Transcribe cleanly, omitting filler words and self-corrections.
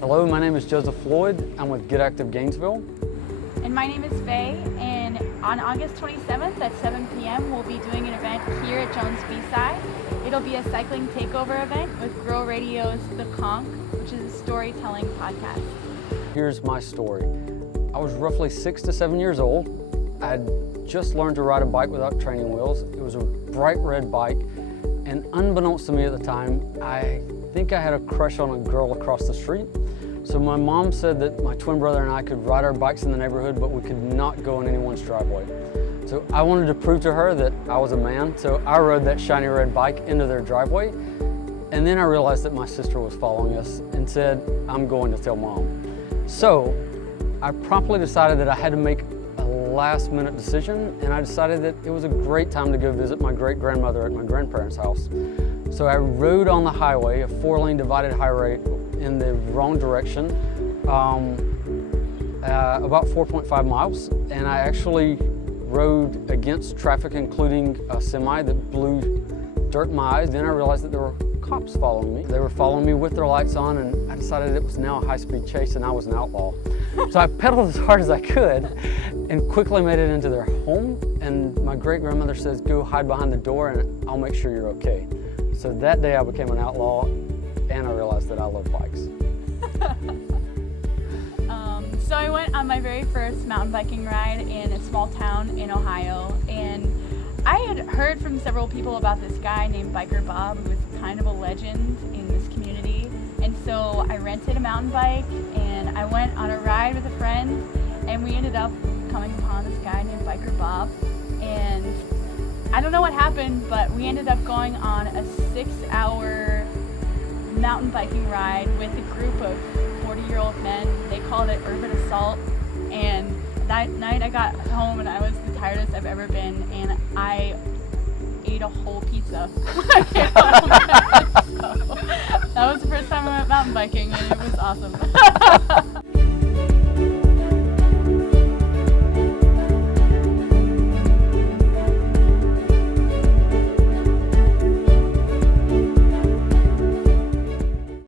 Hello, my name is Joseph Floyd. I'm with Get Active Gainesville. And my name is Faye, and on August 27th at 7 p.m. we'll be doing an event here at Jones B-Side. It'll be a cycling takeover event with Girl Radio's The Conk, which is a storytelling podcast. Here's my story. I was roughly 6 to 7 years old. I'd just learned to ride a bike without training wheels. It was a bright red bike, and unbeknownst to me at the time, I think I had a crush on a girl across the street. So my mom said that my twin brother and I could ride our bikes in the neighborhood, but we could not go in anyone's driveway. So I wanted to prove to her that I was a man, so I rode that shiny red bike into their driveway. And then I realized that my sister was following us and said, I'm going to tell Mom. So I promptly decided that I had to make a last minute decision, and I decided that it was a great time to go visit my great grandmother at my grandparents' house. So I rode on the highway, a 4-lane divided highway in the wrong direction, about 4.5 miles, and I actually rode against traffic, including a semi that blew dirt in my eyes. Then I realized that there were cops following me. They were following me with their lights on, and I decided it was now a high-speed chase and I was an outlaw. So I pedaled as hard as I could and quickly made it into their home, and my great-grandmother says, go hide behind the door and I'll make sure you're okay. So that day I became an outlaw, and I realized that I love bikes. So I went on my very first mountain biking ride in a small town in Ohio, and I had heard from several people about this guy named Biker Bob, who was kind of a legend in this community. And so I rented a mountain bike and I went on a ride with a friend, and we ended up coming upon this guy named Biker Bob. And I don't know what happened, but we ended up going on a 6-hour mountain biking ride with a group of 40-year-old men. They called it Urban Assault, and that night I got home and I was the tiredest I've ever been, and I ate a whole pizza. So, that was the first time I went mountain biking, and it was awesome.